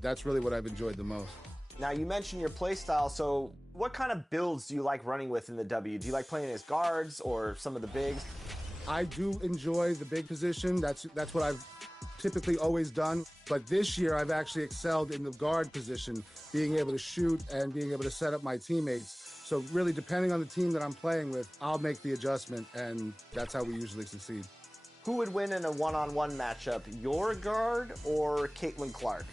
That's really what I've enjoyed the most. Now, you mentioned your play style, so what kind of builds do you like running with in the W? Do you like playing as guards or some of the bigs? I do enjoy the big position. That's what I've typically always done. But this year, I've actually excelled in the guard position, being able to shoot and being able to set up my teammates. So really, depending on the team that I'm playing with, I'll make the adjustment, and that's how we usually succeed. Who would win in a one-on-one matchup, your guard or Caitlin Clark?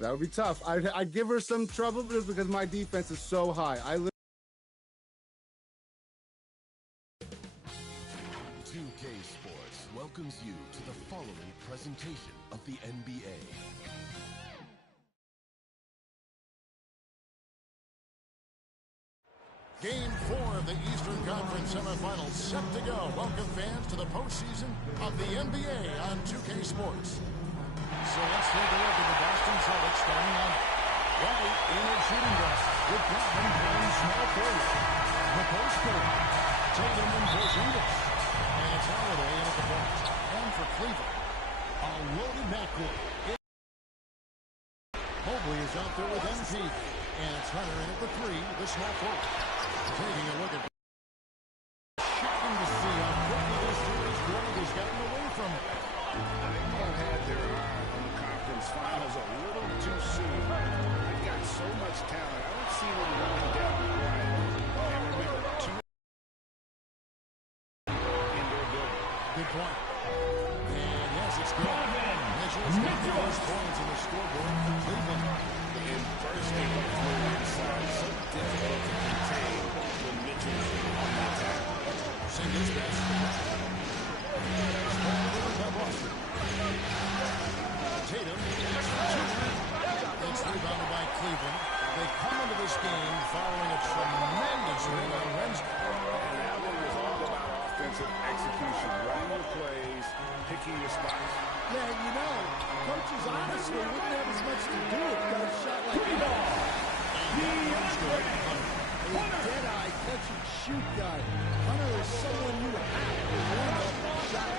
That would be tough. I'd give her some trouble just because my defense is so high. 2K Sports welcomes you to the following presentation of the NBA. Game 4 of the Eastern Conference semifinals set to go. Welcome fans to the postseason of the NBA on 2K Sports. So let's take a look at the Boston Celtics starting out right in their shooting dust with Brooklyn playing small forward. The post play, Tatum and Porzingis. And it's Holiday in at the point. And for Cleveland, a loaded backcourt. Mobley is out there with MP. And it's Hunter in at the 3, the small forward. Taking a look at shocking to see how quickly this series Greg has gotten away from it. They all had their eye on the conference finals a little too soon. They've got so much talent. I don't see them going down quietly. And remember, 2 in their building. Good point. And yes, it's good. Mitchell's got the first points in the scoreboard for Cleveland. In bursting the floor inside, so difficult to contain when Mitchell's on the attack. Porzingis best. Tatum. It's rebounded by Cleveland. They come into this game following a tremendous win on Wednesday. And that one was all about offensive execution, running your plays, picking your spots. Yeah, and you know, coaches honestly wouldn't have as much to do if got a shot like that. A dead-eye catch-and-shoot guy. Hunter is someone you have to warm up the shot.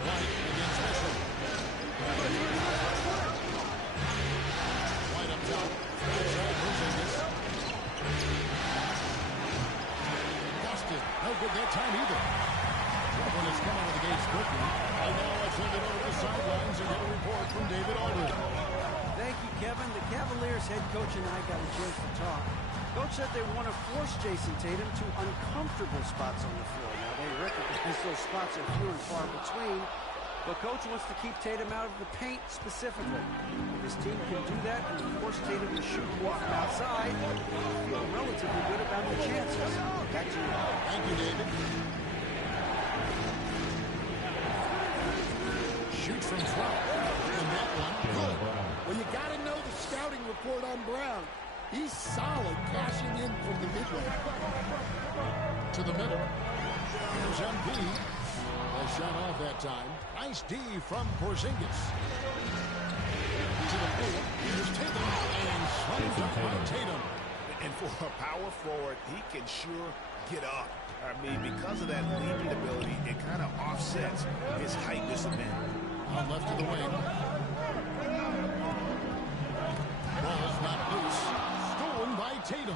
White against Mitchell. White up top. Outside Porzingis. Dusted. No good that time either. Trouble has come out of the gates quickly. And now let's send it over to the sidelines and get a report from David Aldridge. Thank you, Kevin. The Cavaliers head coach and I got a chance to talk. Coach said they want to force Jason Tatum to uncomfortable spots on the floor. Now, they recognize those spots are few and far between, but Coach wants to keep Tatum out of the paint specifically. If his team can do that and force Tatum to shoot more from outside, I feel relatively good about the chances. Back to you. Thank you, David. Shoot from 12. And that one, good. Well, you got to know the scouting report on Brown. He's solid cashing in from the midway. To the middle. Here's MP. A shot off that time. Nice D from Porzingis. To the paint. Here's Tatum. And slam dunk by Tatum. And for a power forward, he can sure get up. I mean, because of that leaping ability, it kind of offsets his height disadvantage. On left of the wing. Ball's not loose. Stolen by Tatum.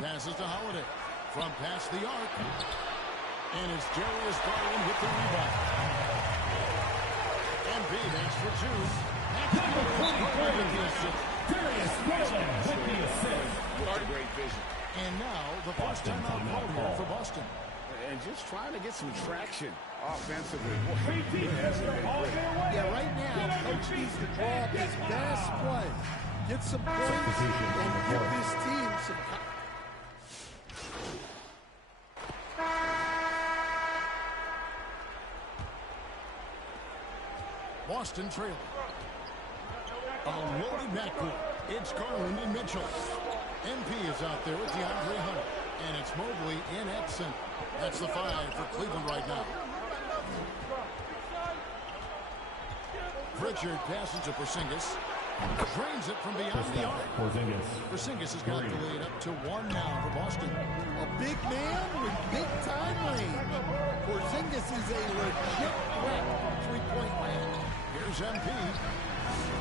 Passes to Holiday. From past the arc. And it's Darius Garland with the rebound. MP, that's for 2. Darius Garland with the assist. What a great vision. And now the first time out called here for Boston. And just trying to get some traction offensively. Boy, he hasn't been great. Yeah, right now, coach needs to draw up his best play. Get some points and give his team some... Boston trailing. A loaded backcourt. It's Garland and Mitchell. MP is out there with DeAndre Hunter. And it's Mobley in at center. That's the 5 for Cleveland right now. Pritchard passes to Porzingis. Drains it from beyond the arc. Porzingis has got the lead up to 1 now for Boston. A big man with big-time range. Porzingis is a legit threat from three-point land. Here's MP.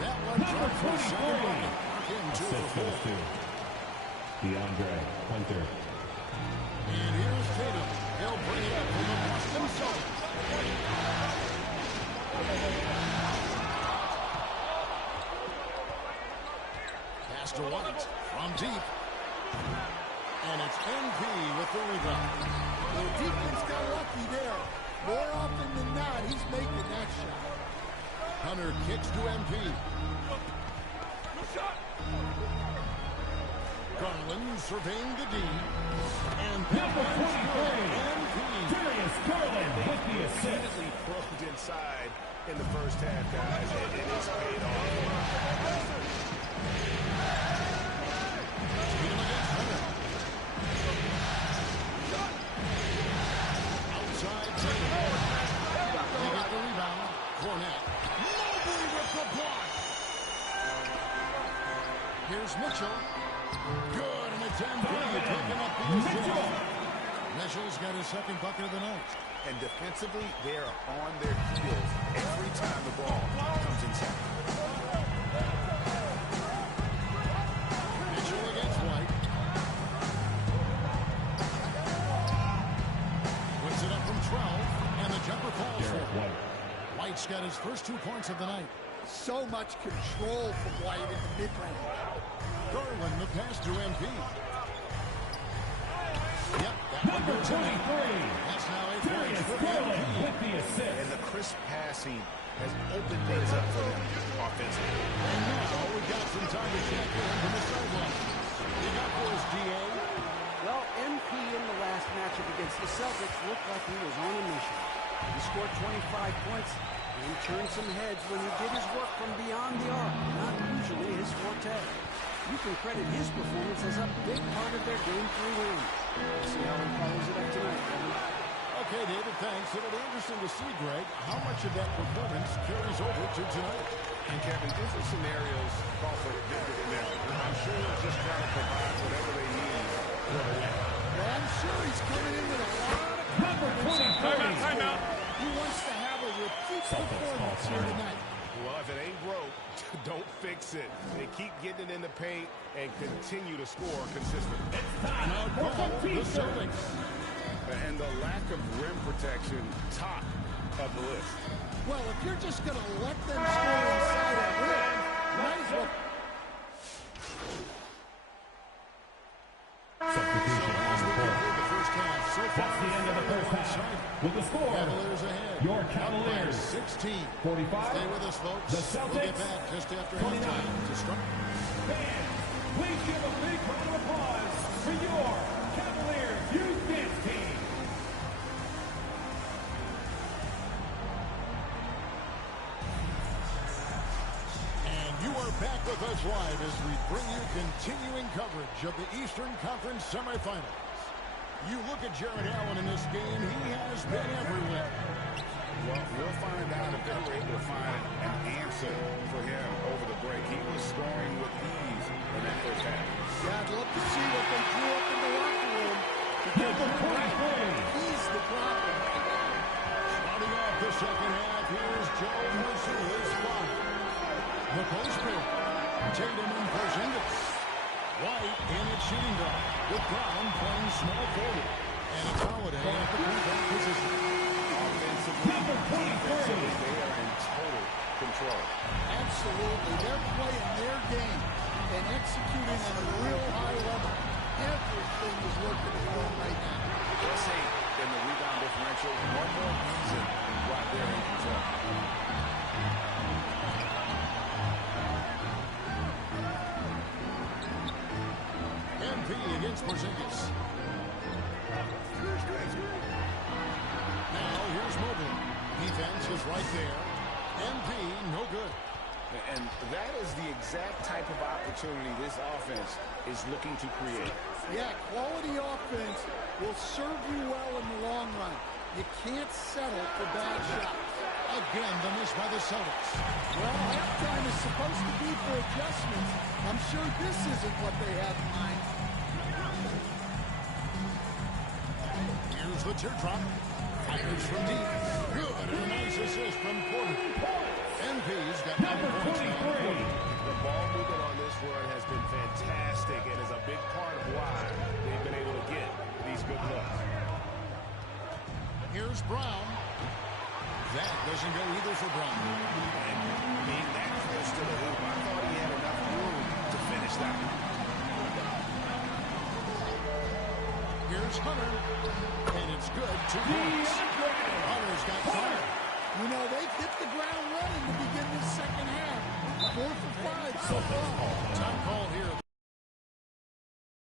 That one drop for a second bucket. Again, 2 for 4. DeAndre Hunter. And here's Tatum. He'll bring it up from the Boston Celtics. Pass to White from deep. And it's MP with the rebound. The defense got lucky there. More often than not, he's making that shot. Hunter kicks to MP. Garland surveying the D. And Number 23, MP. Darius Garland with the assist. Definitely probed inside in the first half, guys, and it is paid off. Outside Tatum. They get the rebound. Cornette. Mobley with the block. Here's Mitchell. Good, and it's MP picking up the assist. Mitchell's got his second bucket of the night. And defensively, they are on their heels every time the ball comes inside. Mitchell against White. Puts it up from 12, and the jumper falls for him. White's got his first 2 points of the night. So much control from White in the mid-range. Garland, the pass to MP. Yep, that one Number goes in. 23, That's now 8 points Darius for Garland MP. with the assist. And the crisp passing has opened things up for them offensively. And now we got some time to check in from the sideline. You got for us, DA. Well, MP in the last matchup against the Celtics looked like he was on a mission. He scored 25 points and he turned some heads when he did his work from beyond the arc. Not usually his forte. You can credit his performance as a big part of their Game 3 win. We'll see how he follows it up tonight, Kevin. Okay, David, thanks. It'll be interesting to see, Greg, how much of that performance carries over to tonight. And Kevin, different scenarios call for different scenarios. I'm sure they're just trying to provide whatever they need for the win. Well, I'm sure he's coming in with a lot of Number confidence. 23. Timeout. He wants to have a repeat performance here tonight. Well, if it ain't broke, don't fix it. They keep getting it in the paint and continue to score consistently. Time for the Celtics. And the lack of rim protection, top of the list. Well, if you're just going to let them score inside a rim, might as well. Substitution on the court. The first half, so far, That's the end of the first half. With the score, Cavaliers ahead. your Cavaliers 16. 45. Stay with us, folks. The Celtics, We'll get back just after 29. halftime to start. Fans, please give a big round of applause for your Cavaliers youth dance team. And you are back with us live as we bring you continuing coverage of the Eastern Conference semifinals. You look at Jared Allen in this game, he has been everywhere. Well, we'll find out if they were able to find an answer for him over the break. He was scoring with ease in that first half. Yeah, I'd love to see what they drew up in the locker room. Because he's the problem. Starting off the second half, here's Joe Mercer, his five. The post pick, Tatum and Porzingis. White in at shooting guard, with Brown playing small forward. And it's Holiday at the point guard position. Offensively, defensively, they are in total control. Absolutely. They're playing their game and executing on a real high level. Everything is working for them right now. Let's say in the rebound differential, one more reason why they're in control. MP against Porzingis. Now here's Mobley. Defense is right there. MP, no good. And that is the exact type of opportunity this offense is looking to create. Yeah, quality offense will serve you well in the long run. You can't settle for bad shots. Again, the miss by the Celtics. Well, halftime is supposed to be for adjustments. I'm sure this isn't what they have in mind. Here's the teardrop. Fires from deep. Good, and a nice assist from Porter. NP's got 9 points now. The ball movement on this run has been fantastic and is a big part of why they've been able to get these good looks. Here's Brown. That doesn't go either for Brown. And being that close to the hoop, I thought he had enough room to finish that one. Here's Hunter. And it's good. 2 points. Hunter's got 5. You know, they've hit the ground running to begin this second half. 4 for 5 so far. Time call here.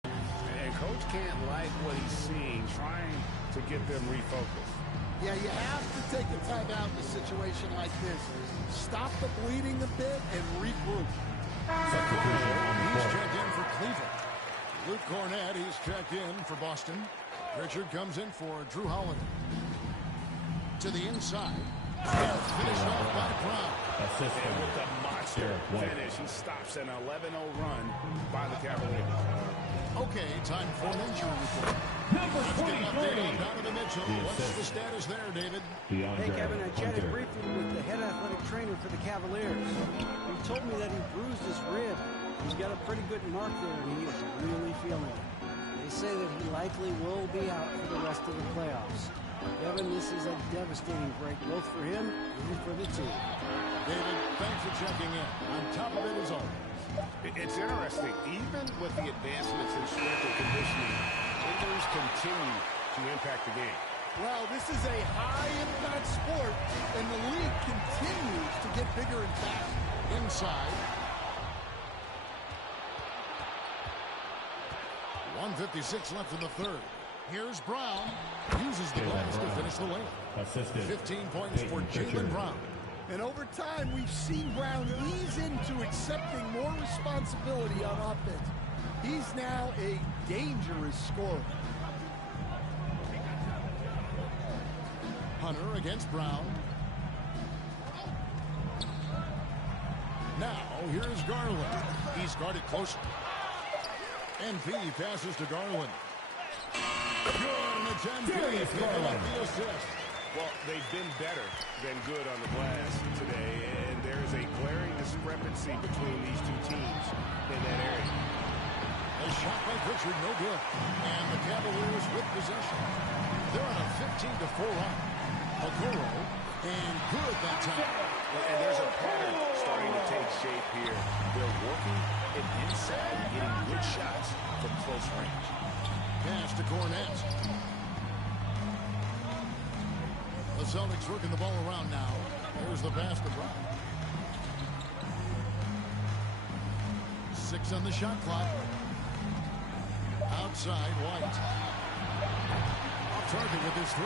And Coach can't like what he's seeing, trying to get them refocused. Yeah, you have to take a timeout in a situation like this. Stop the bleeding a bit and regroup. He's checked in for Cleveland. Luke Cornett, he's checked in for Boston. Richard comes in for Drew Holiday. To the inside. Finished off by Brown. And with the monster finish, he stops an 11-0 run by the Cavaliers. Okay, time for an injury report. Number 23. Donovan Mitchell. What's the status there, David? Hey, Kevin, I chatted briefly with the head athletic trainer for the Cavaliers. He told me that he bruised his rib. He's got a pretty good mark there, and he is really feeling it. They say that he likely will be out for the rest of the playoffs. Kevin, this is a devastating break, both for him and for the team. David, thanks for checking in. On top of it as always. It's interesting. Even with the advancements in strength and conditioning, injuries continue to impact the game. Well, this is a high-impact sport, and the league continues to get bigger and faster. Inside. 1:56 left in the third. Here's Brown. Uses the glass to finish the lane. 15 points for Jaylen Brown. And over time, we've seen Brown ease into accepting more responsibility on offense. He's now a dangerous scorer. Hunter against Brown. Now, here's Garland. He's guarded closely. NP passes to Garland. Good, and it's NP picking up the assist. Well, they've been better than good on the glass today, and there is a glaring discrepancy between these two teams in that area. A shot by Pritchard, no good. And the Cavaliers with possession. They're on a 15-4 run. Okoro, and good that time. And there's a pattern starting to take shape here. They're working it inside and getting good shots from close range. Pass to Cornett. The Celtics working the ball around now. There's the pass to Brown. 6 on the shot clock. Outside, White. Off target with his 3.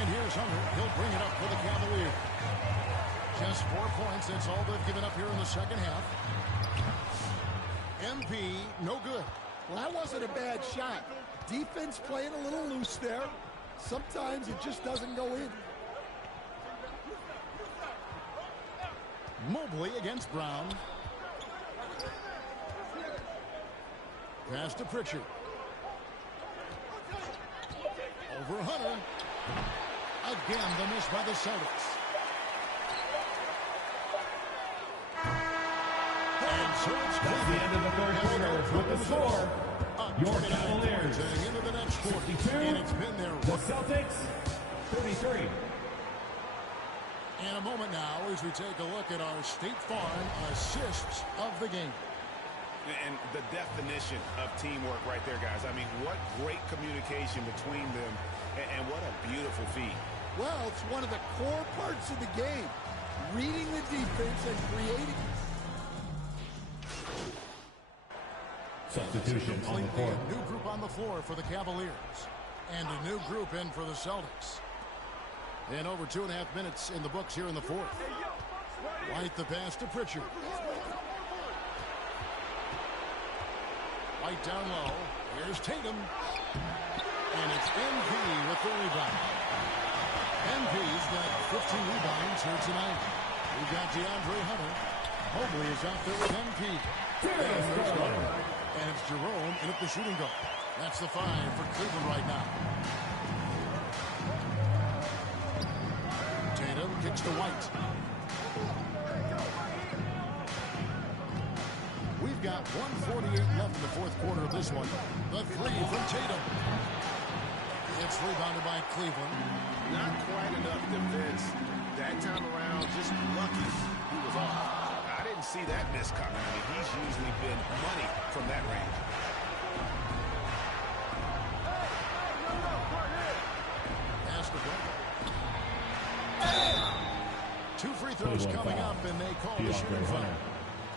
And here's Hunter. He'll bring it up for the Cavaliers. Just 4 points. That's all they've given up here in the second half. MP, no good. Well, that wasn't a bad shot. Defense playing a little loose there. Sometimes it just doesn't go in. Mobley against Brown. Pass to Pritchard. Over Hunter. Again, the miss by the Celtics. And so it's That's the end of the third quarter with the score. Your Cavaliers, into the next quarter. 62. And it's been there. The Celtics, 33. In a moment now, as we take a look at our State Farm assists of the game. And the definition of teamwork right there, guys. I mean, what great communication between them, and what a beautiful feed. Well, it's one of the core parts of the game. Reading the defense and creating. Substitution on the court. A new group on the floor for the Cavaliers. And a new group in for the Celtics. And over 2.5 minutes in the books here in the fourth. White the pass to Pritchard. White down low. Here's Tatum. And it's NP with the rebound. NP's got 15 rebounds here tonight. We've got DeAndre Hunter. Mobley is out there with MP. And it's Jerome in at the shooting guard. That's the 5 for Cleveland right now. Tatum kicks to White. We've got 1:48 left in the fourth quarter of this one. The 3 from Tatum. It's rebounded by Cleveland. Not quite enough defense. That time around, just lucky he was off. I didn't see that miss coming. I mean, he's usually been money from that range. Pass to Brown. 2 free throws coming up, and they call the shooting foul.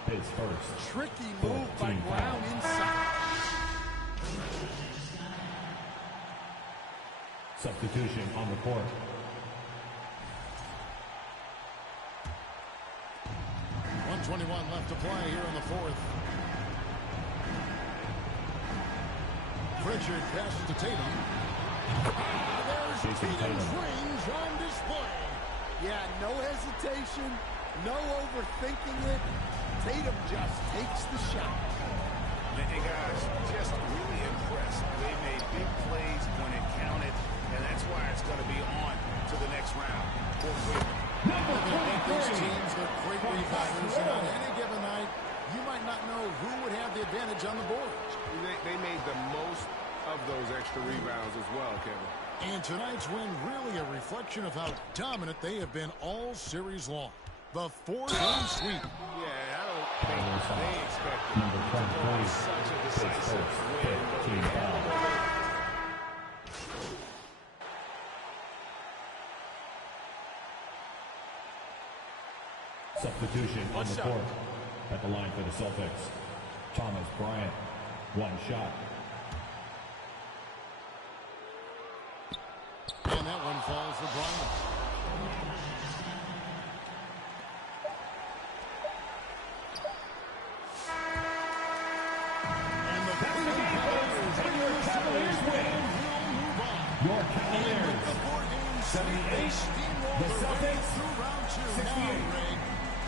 His first. Tricky move by Brown inside. Substitution on the court. .21 left to play here in the fourth. Pritchard passes to Tatum. There's Tatum's range on display. Yeah, no hesitation, no overthinking it. Tatum just takes the shot. And guys, just really impressed. They made big plays when it counted, and that's why it's going to be on to the next round. These teams, they're great rebounders, and on any given night, you might not know who would have the advantage on the board. They made the most of those extra rebounds as well, Kevin. And tonight's win really a reflection of how dominant they have been all series long. The 4-game sweep. Yeah, I don't think they expected to go such a decisive win. Substitution on the court. At the line for the Celtics, Thomas Bryant. 1 shot. And that one falls for Bryant. And the Cavaliers win. Your Cavaliers, 78. The Celtics, through round 2. 68. Now, Ray,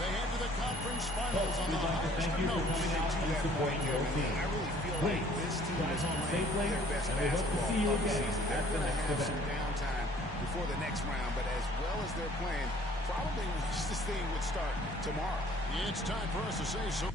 they head to the conference finals on We'd the like to thank you for coming out and supporting your team. I really feel Please, like this team drive is home playing safely, their best and we hope to basketball see you of the again season. at They're the going to next have event. some downtime before the next round, but as well as they're playing, probably wish this thing would start tomorrow. It's time for us to say so.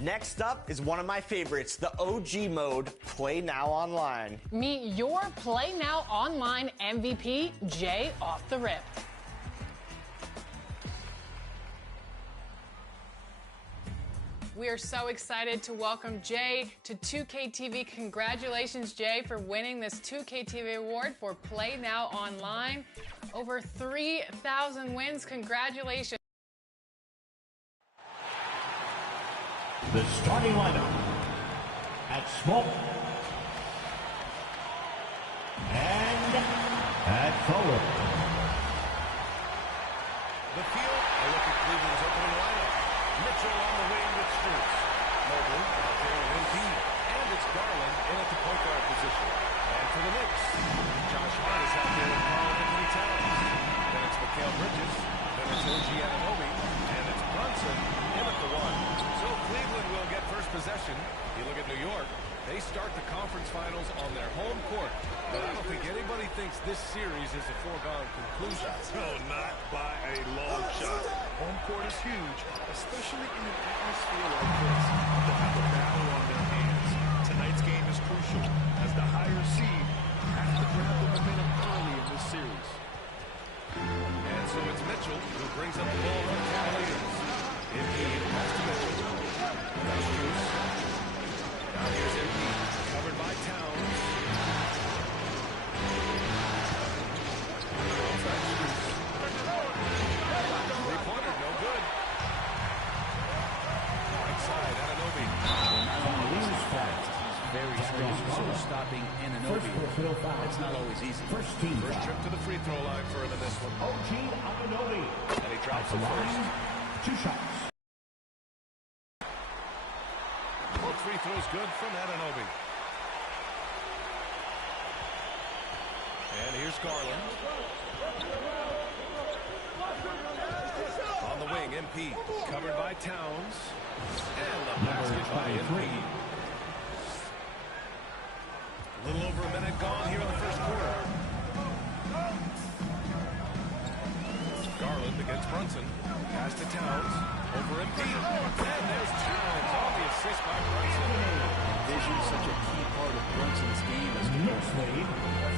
Next up is one of my favorites, the OG mode, Play Now Online. Meet your Play Now Online MVP, Jay Off the Rip. We are so excited to welcome Jay to 2K TV. Congratulations, Jay, for winning this 2K TV award for Play Now Online. Over 3,000 wins. Congratulations. The starting lineup at small and at forward. The field, a look at Cleveland's opening lineup. Mitchell on the wing with Strus. Mobley out there with Embiid. And it's Garland in at the point guard position. And for the Knicks, Josh Hart is out there with Karl-Anthony Towns. Then it's Mikal Bridges. Then it's OG Anunoby. And it's Brunson in at the 1. So Cleveland will get first possession. You look at New York. They start the conference finals on their home court. But I don't think anybody thinks this series is a foregone conclusion. No, not by a long shot. Home court is huge, especially in an atmosphere like this. They have a battle on their hands. Tonight's game is crucial, as the higher seed has to grab the momentum early in this series. And so it's Mitchell who brings up the ball for the Cavaliers. Embiid pass to Mitchell. That's Bruce. Now here's Embiid, covered by Towns. Outside Bruce. Three-pointer, no good. Right side, Anunoby. Very strong. So stopping Anunoby. It's not always easy. First trip to the free throw line for him in this one. OG Anunoby. And he drops it first. 2 shots. Both free throws good from Anunoby. And here's Garland. On the wing, MP. Covered by Towns. And the basket by MP. A little over a minute gone here in the first quarter. Garland against Brunson. Pass to Towns. Over MP. And there's Towns on the assist by Brunson. Vision is such a key part of Brunson's game as Next lead.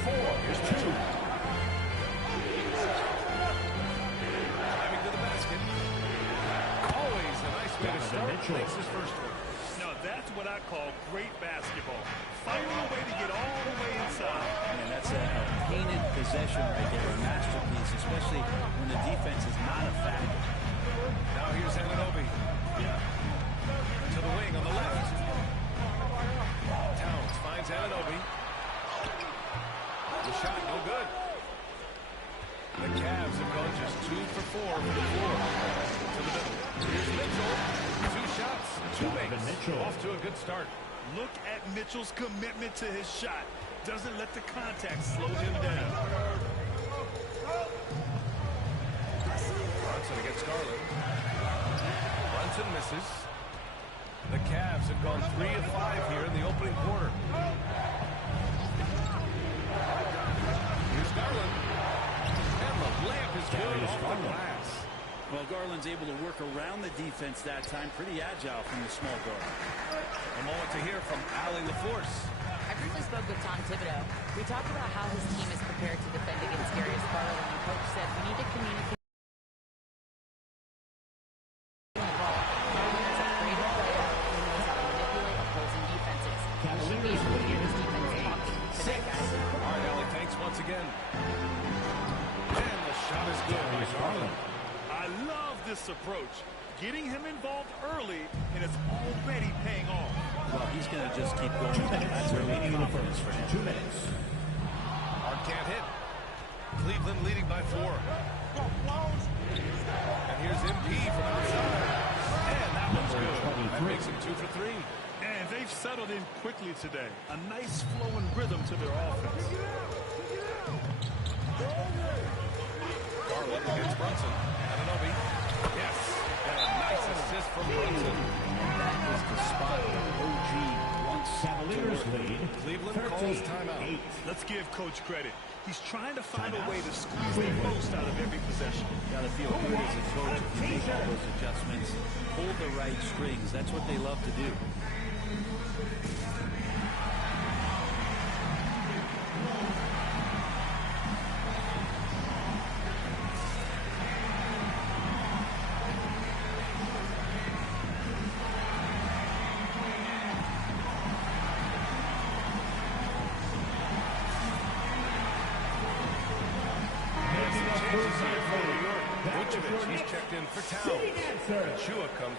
4. Here's Mitchell. Driving to the basket. Always a nice way to start. Makes his first one. Now, that's what I call great basketball. Finding a way to get all the way inside. And that's a painted possession right there, a masterpiece, especially when the defense is not a factor. Now here's Anunoby. To the wing on the left. Towns finds Anunoby. The shot, no good. The Cavs have gone just 2 for 4 from the floor. To the middle. Here's Mitchell. 2 shots, 2 makes. Off to a good start. Look at Mitchell's commitment to his shot. Doesn't let the contact slow him down. Brunson against Garland. Brunson misses. The Cavs have gone 3 of 5 here in the opening quarter. Here's Garland. And the layup is good off the glass. Well, Garland's able to work around the defense that time. Pretty agile from the small guard. A moment to hear from Allie LaForce. I briefly spoke with Tom Thibodeau. We talked about how his team is prepared to defend against Darius Garland, and the coach said we need to communicate the ball. Garland is a creative player who knows how to manipulate opposing defenses. We should be able to hear his defense talking tonight, guys. All right, Allie, thanks once again. And the shot is good by Garland. I love this approach. Getting him involved early, and it's already paying off. Well, he's going to just keep going. That's really confidence for him. 2 minutes. Hart can't hit. Cleveland leading by 4. And here's MP from outside. And that one's good. That makes him 2 for 3. And they've settled in quickly today. A nice flow and rhythm to their offense. Garland against Brunson. Anunoby. Yes. And a nice assist from Brunson. That is the spot where OG wants Cavaliers lead. Cleveland calls timeout. Let's give Coach credit. He's trying to find a way to squeeze the most out of every possession. Got to feel good as a coach if you make all those adjustments. Hold the right strings. That's what they love to do. He's checked in for Towns. Chua comes.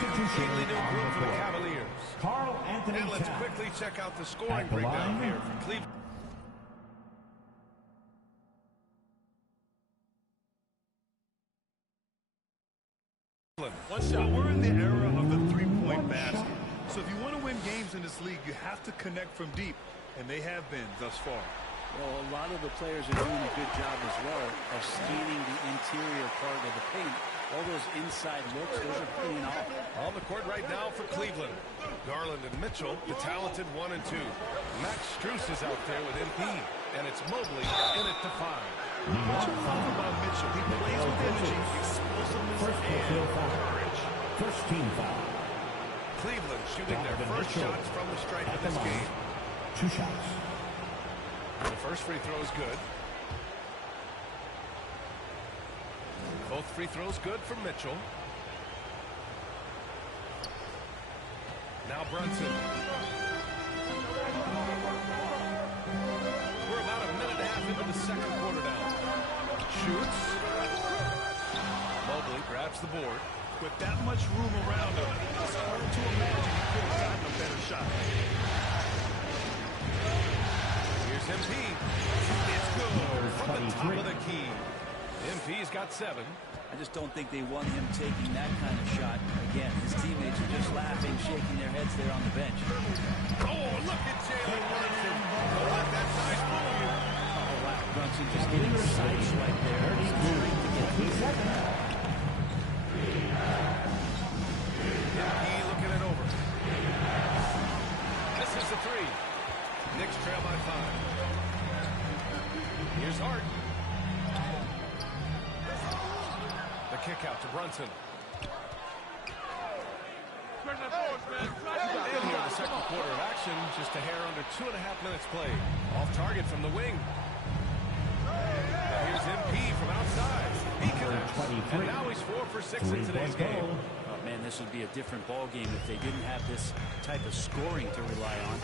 Completely new group for the Cavaliers. Carl Anthony And let's Towns. quickly check out the scoring breakdown here for Cleveland. One shot. We're in the era of the three-point basket. So if you want to win games in this league, you have to connect from deep, and they have been thus far. Well, a lot of the players are doing a good job as well of scanning the interior part of the paint. All those inside looks, those are paying off. On the court right now for Cleveland. Garland and Mitchell, the talented 1 and 2. Max Strus is out there with MP, and it's Mobley in it to 5. What you love about Mitchell, he plays with energy, explosiveness, and courage. First team foul. Cleveland shooting their first shots from the stripe in this game. 2 shots. The first free throw is good. Both free throws good for Mitchell. Now Brunson. We're about a minute and a half into the second quarter now. Shoots. Mobley grabs the board. With that much room around him, it's hard to imagine he could have gotten a better shot. Here's MP. It's good from the top of the key. MP's got 7. I just don't think they want him taking that kind of shot. Again, his teammates are just laughing, shaking their heads there on the bench. Oh, look at Jalen Brunson. Don't let that size fool you. Oh, wow. Brunson just getting sideswiped there. He's trying to get to the MP looking it over. This is the 3. Knicks trail by 5. Here's Hart. The kick out to Brunson. And here in the second quarter of action, just a hair under 2.5 minutes played. Off target from the wing. Here's MP from outside. He connects. And now he's 4 for 6 in today's game. Oh, man, this would be a different ball game if they didn't have this type of scoring to rely on.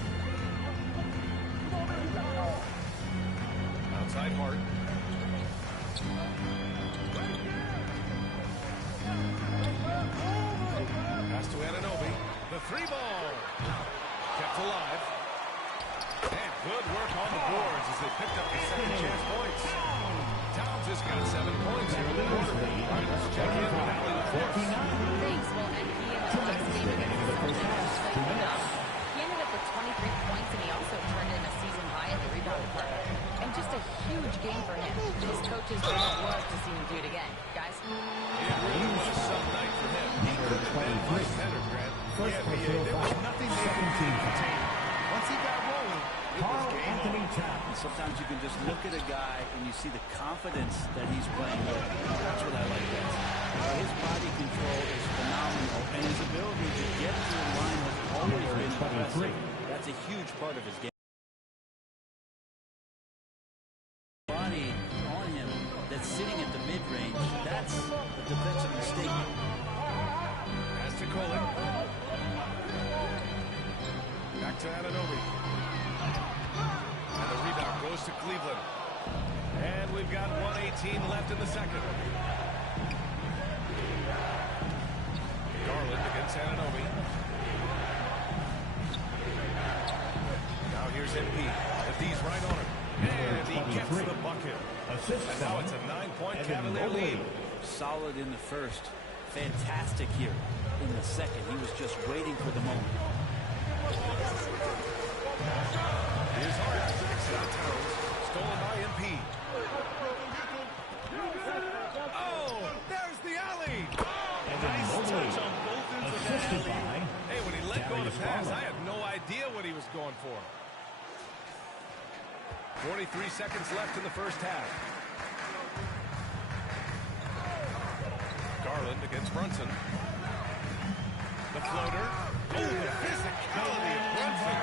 Outside Hart. Pass to Anunoby. The 3 ball. Kept alive. And good work on the boards as they picked up the second chance points. Towns has got 7 points here in the quarter. All right, let's check in with Allie LaForce. Thanks. Well, and he in the last game against the Celtics, he ended up with 23 points, and he also turned in a season high at the rebound department. And just a huge game for him. His coaches would have loved to see him do it again. Guys? It really was some night for him. He could have been much better, Grant. There was nothing there to contain. Once he got rolling, it was game on. And sometimes you can just look at a guy and you see the confidence that he's playing with. That's what I like best. His body control is phenomenal, and his ability to get to the line has always been impressive. That's a huge part of his game. Body on him that's sitting at the mid-range, that's a defensive mistake. Pass to Colin. Back to Anunoby. And the rebound goes to Cleveland. And we've got 1:18 left in the second. Garland against Anunoby. Now here's MP. If he's right on him. And he gets the bucket. And now it's a 9-point Cavalier lead. Solid in the first. Fantastic here in the second. He was just waiting for the moment. Here's Hart. Kicks it out Towns. Stolen by MP. Oh, there's the alley. Nice touch on both ends of that alley. Hey, when he let go of the pass, I had no idea what he was going for. 43 seconds left in the first half. Garland against Brunson. The floater. Oh, the physicality of Brunson.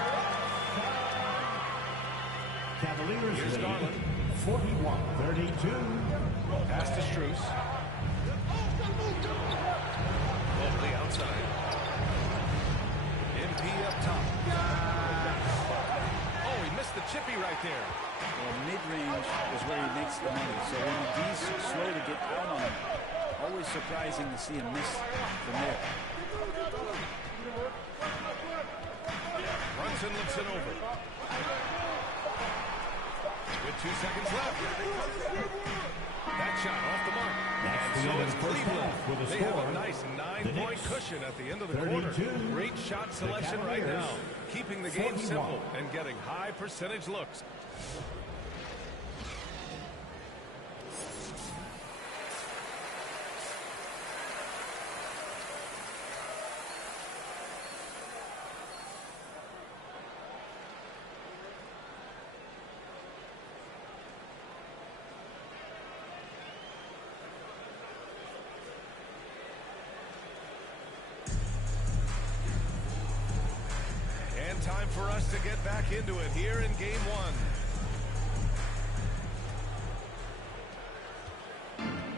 Cavaliers Here's lead Garland. 41-32. Pass to Strus. Mobley outside. MP up top. Oh, he missed the chippy right there. Well, mid-range is where he makes the money. So when he's slow to get out on him, always surprising to see him miss from there. Brunson looks it over. With 2 seconds left. That shot off the mark. That's And the so end of it's the first Cleveland. half with a They score. have a nice 9-point cushion at the end of the 32, quarter. Great shot selection right now. Keeping the game 41. simple and getting high percentage looks. Time for us to get back into it here in game one.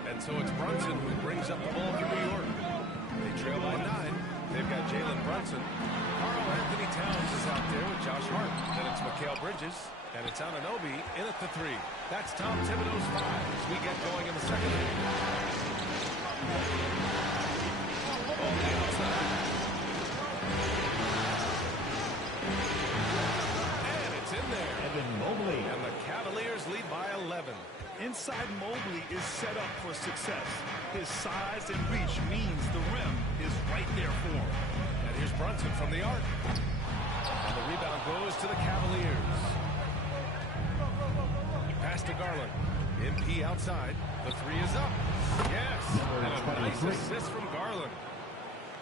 And so it's Brunson who brings up the ball for New York. They trail by 9. They've got Jalen Brunson. Carl Anthony Towns is out there with Josh Hart. Then it's Mikal Bridges. And it's Anunoby in at the 3. That's Tom Thibodeau's 5 as we get going in the second inning. On the outside. In there. Evan Mobley. And the Cavaliers lead by 11. Inside Mobley is set up for success. His size and reach means the rim is right there for him. And here's Brunson from the arc. And the rebound goes to the Cavaliers. Pass to Garland. MP outside. The 3 is up. Yes. And a nice assist from Garland.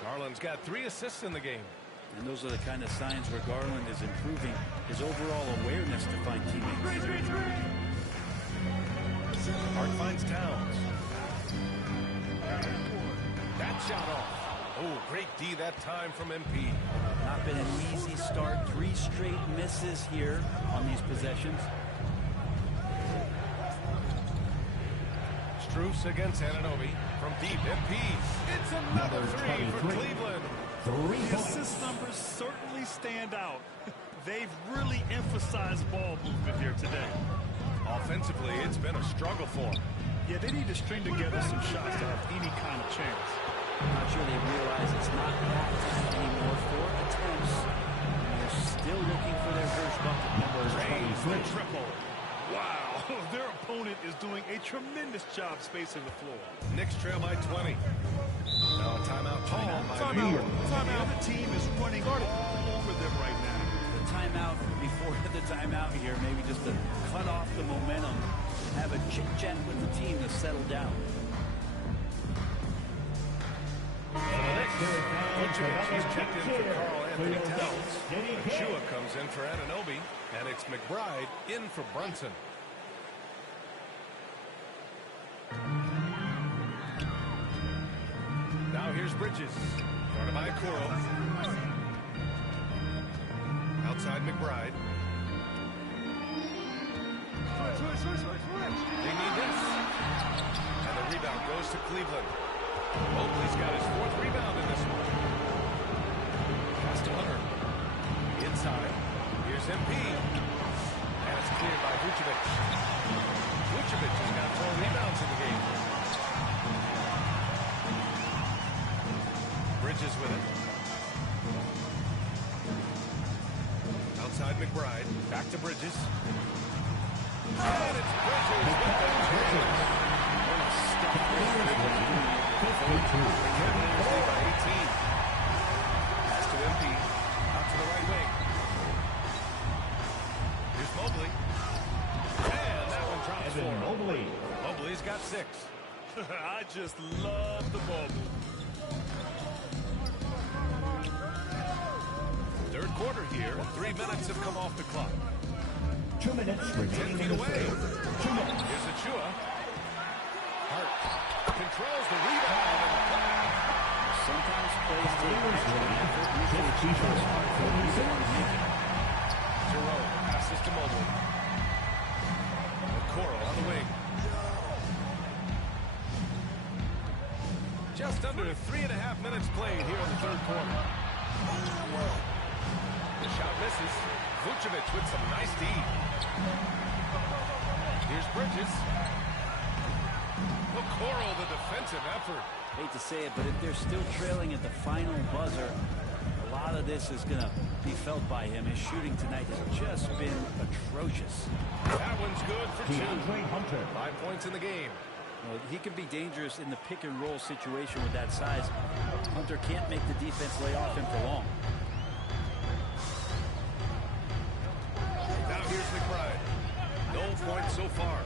Garland's got 3 assists in the game. And those are the kind of signs where Garland is improving his overall awareness to find teammates. Hart finds Towns. That shot off. Oh, great D that time from MP. Not been an easy start. 3 straight misses here on these possessions. Strus against Anunoby from deep. MP. It's another 3 for Cleveland. The assist numbers certainly stand out. They've really emphasized ball movement here today. Offensively, it's been a struggle for them. Yeah, they need to string together some shots to have any kind of chance. I'm not sure they realize it's not that time anymore for attempts. They're still looking for their first bucket. Number 23. Triple. Wow, their opponent is doing a tremendous job spacing the floor. Knicks trail by 20. Now timeout call by New York. The other team is running all over them right now. The timeout before the timeout here, maybe just to cut off the momentum, have a chit-chat with the team to settle down. Vucevic is checked in for Carl Anthony Towns. Chua comes in for Anunoby, and it's McBride in for Brunson. Now here's Bridges, guarded by Okoro. Outside McBride. They need this. And the rebound goes to Cleveland. Mobley's got his 4th rebound in this one. Pass to Hunter. Inside. Here's MP. And it's cleared by Vucevic. Vucevic has got 4 rebounds in the game. Bridges with it. Outside McBride. Back to Bridges. And it's Bridges with the Cavaliers lead by 18. Pass to MP. Out to the right wing. Here's Mobley. And that one drops for Mobley. Mobley's got 6. I just love the ball move. Third quarter here. 3 minutes have come off the clock. 2 minutes 10 remaining feet in the away. third. 2 minutes. Here's Achua. Hart controls the rebound. Sometimes plays take extra effort. Usually it's just hard for them to make it. Jerome passes to Mobley. Okoro on the wing. Just under 3.5 minutes played here in the third quarter. The shot misses. Vucevic with some nice D. Here's Bridges. Okoro, the defensive effort. Hate to say it, but if they're still trailing at the final buzzer, a lot of this is going to be felt by him. His shooting tonight has just been atrocious. That one's good for 2. DeAndre Hunter. 5 points in the game. Well, he can be dangerous in the pick and roll situation with that size. Hunter can't make the defense lay off him for long. Now here's McBride. No points so far.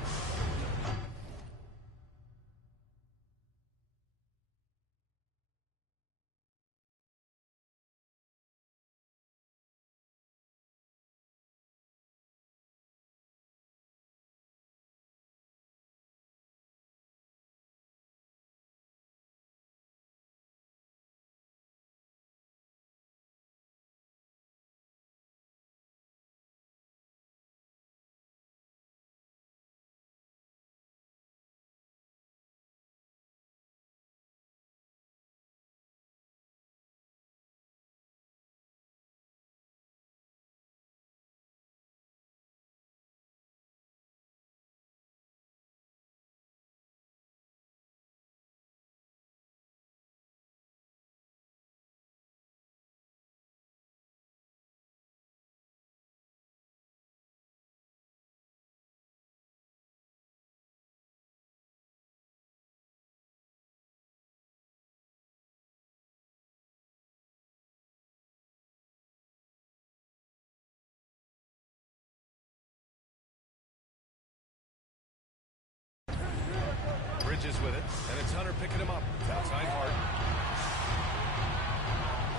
Bridges with it, and it's Hunter picking him up. It's outside Hart.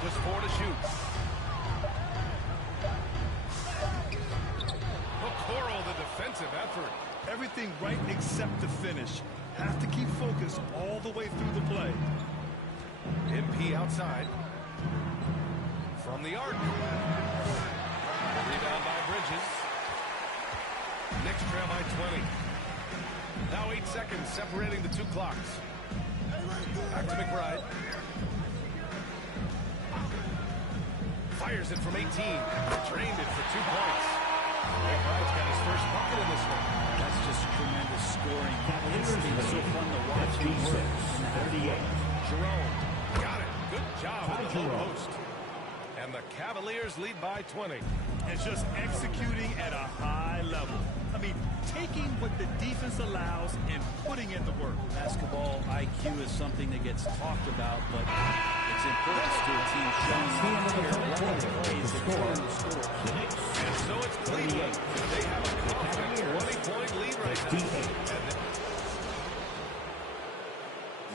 Just 4 to shoot. Okoro, the defensive effort. Everything right except the finish. Have to keep focused all the way through the play. MP outside. From the arc. The rebound by Bridges. Knicks trail by 20. Now 8 seconds separating the two clocks. Back to McBride. Fires it from 18. Drained it for 2 points. McBride's got his first bucket in this one. That's just tremendous scoring. It's so fun to watch him work. Jerome got it. Good job with the low post. And the Cavaliers lead by 20. And just executing at a high level. I mean, taking what the defense allows and putting in the work. Basketball IQ is something that gets talked about, but it's important to a team showing plays that go on to score. And so it's Cleveland. They have a confident 20-point lead right now.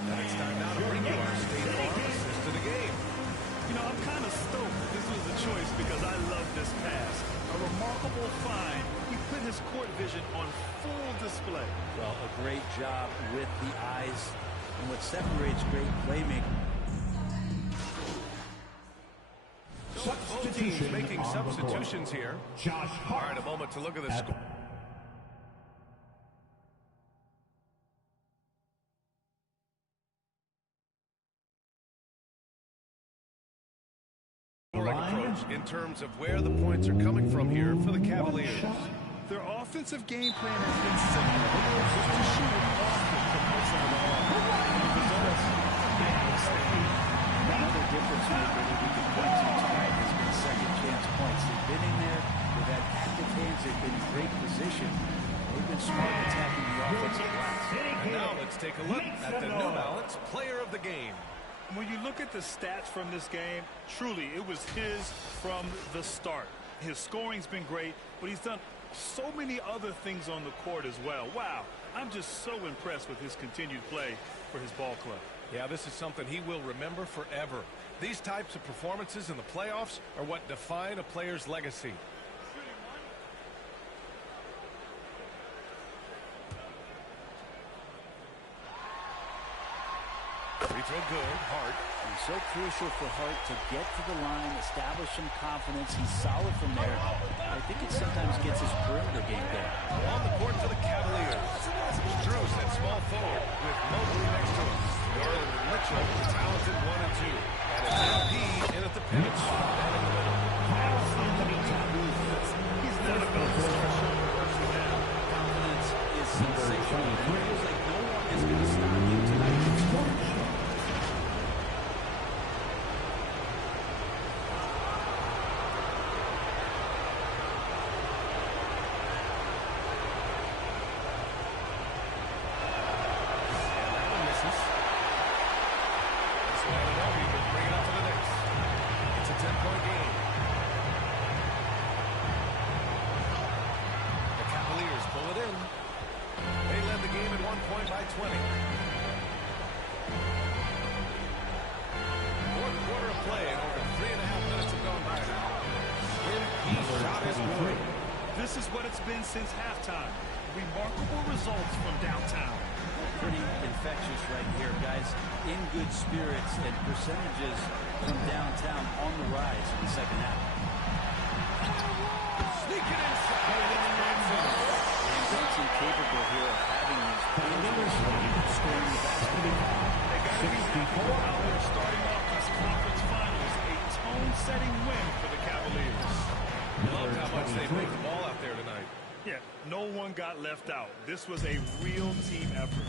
And it's time now to bring you our State Farm assist to the game. You know, I'm kind of stoked this was the choice because I love this pass. A remarkable find. He put his court vision on full display. Well, a great job with the eyes and what separates great playmaking. Both teams making substitutions here. All right, a moment to look at the score. Approach in terms of where the points are coming from here for the Cavaliers. Their offensive game plan has been simple. Just to shoot it often from outside the arc. Another difference maker that we can point to tonight has been second chance points. They've been in there, they've had active hands, they've been in great position. They've been smart attacking the offensive glass. And now let's take a look at the New Balance player of the game. When you look at the stats from this game, truly, it was his from the start. His scoring's been great, but he's done so many other things on the court as well. Wow, I'm just so impressed with his continued play for his ball club. Yeah, this is something he will remember forever. These types of performances in the playoffs are what define a player's legacy. Free throw good. Hart. It's so crucial for Hart to get to the line, establish some confidence. He's solid from there. I think it sometimes gets his perimeter game going. On the court for the Cavaliers. Strus at small forward with Mobley next to him. Garland and Mitchell, the talented 1 and 2. And it's MP in at the pinch. And in the middle. He's not about to start showing mercy now. Confidence is sensational. It feels like no one is going to stop him tonight. trailing by 20. Fourth quarter of play and over 3.5 minutes have gone by now. He shot his good. This is what it's been since halftime. Remarkable results from downtown. Pretty infectious right here, guys. In good spirits and percentages from downtown on the rise in the second half. Sneaking inside. And Benson capable here of having these players scoring the basketball. They got to be careful how they're starting off this conference finals. A tone-setting win for the Cavaliers. Loved how much they moved the ball out there tonight. Yeah, no one got left out. This was a real team effort.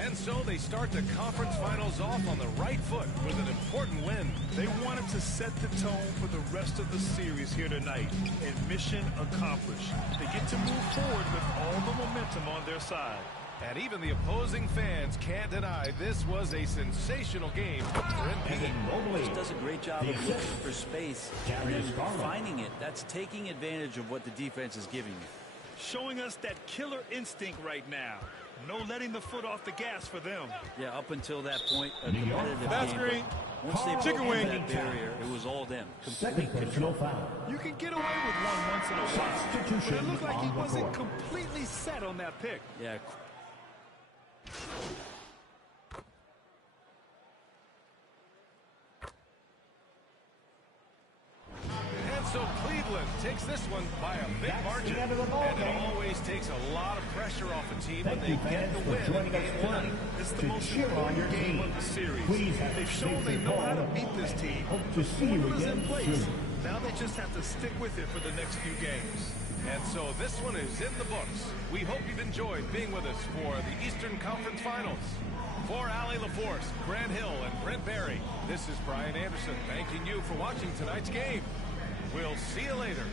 And so they start the conference finals off on the right foot with an important win. They wanted to set the tone for the rest of the series here tonight, and mission accomplished. They get to move forward with all the momentum on their side. And even the opposing fans can't deny this was a sensational game for MP. Just does a great job of looking for space and then finding it. That's taking advantage of what the defense is giving you. Showing us that killer instinct right now. No letting the foot off the gas for them. Yeah, up until that point, a competitive That's game. great. Once they Chicken broke wing. that barrier, it was all them. Second personal foul. You can get away with one once in a while, but it looked like he wasn't completely set on that pick. Yeah. And so Cleveland takes this one by a big margin. And it always takes a lot of pressure off a team when they get the win in game one. It's the most important game of the series. They've shown they know how to beat this team. The formula's in place. Now they just have to stick with it for the next few games. And so this one is in the books. We hope you've enjoyed being with us for the Eastern Conference Finals. For Allie LaForce, Grant Hill, and Brent Barry, this is Brian Anderson thanking you for watching tonight's game. We'll see you later.